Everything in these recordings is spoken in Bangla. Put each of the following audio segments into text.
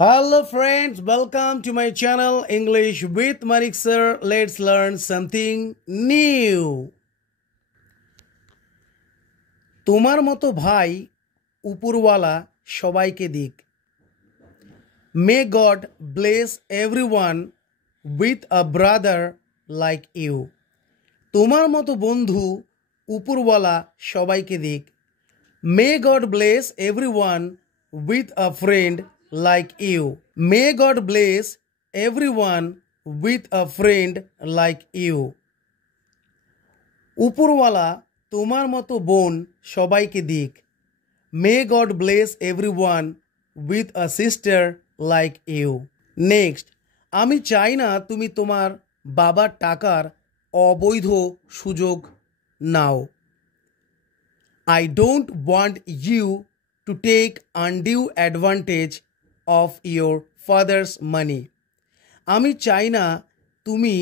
Hello friends, welcome to my channel English with Manik sir. Let's learn something new. তোমার মতো ভাই উপরওয়ালা সবাইকে দিক। May God bless everyone with a brother like you. তোমার মতো বন্ধু উপরওয়ালা সবাইকে দিক। May God bless everyone with a friend like you. May God bless everyone with a friend like you. উপরওয়ালা তোমার মতো বোন সবাইকে দিক। May God bless everyone with a sister like you. Next, আমি চাই না তুমি তোমার বাবার টাকার অবৈধ সুযোগ নাও। I don't want you to take undue advantage of your father's money. আমি চাই না তুমি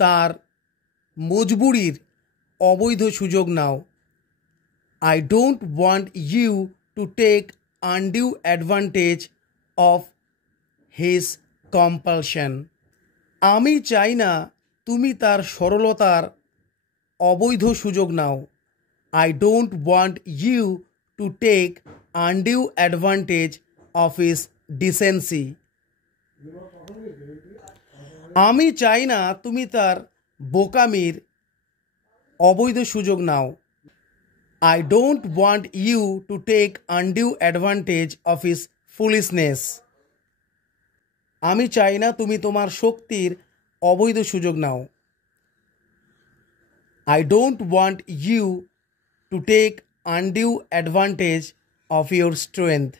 তার মজবুরির অবৈধ সুযোগ নাও। I don't want you to take undue advantage of his compulsion. আমি চাই না তুমি তার সরলতার অবৈধ সুযোগ নাও। I don't want you to take undue advantage of his decency. আমি চাই না তুমি তার বোকামির অবৈধ সুযোগ নাও। I don't want you to take undue advantage of his foolishness. আমি চাই না তুমি তোমার শক্তির অবৈধ সুযোগ নাও। I don't want you to take undue advantage of your strength.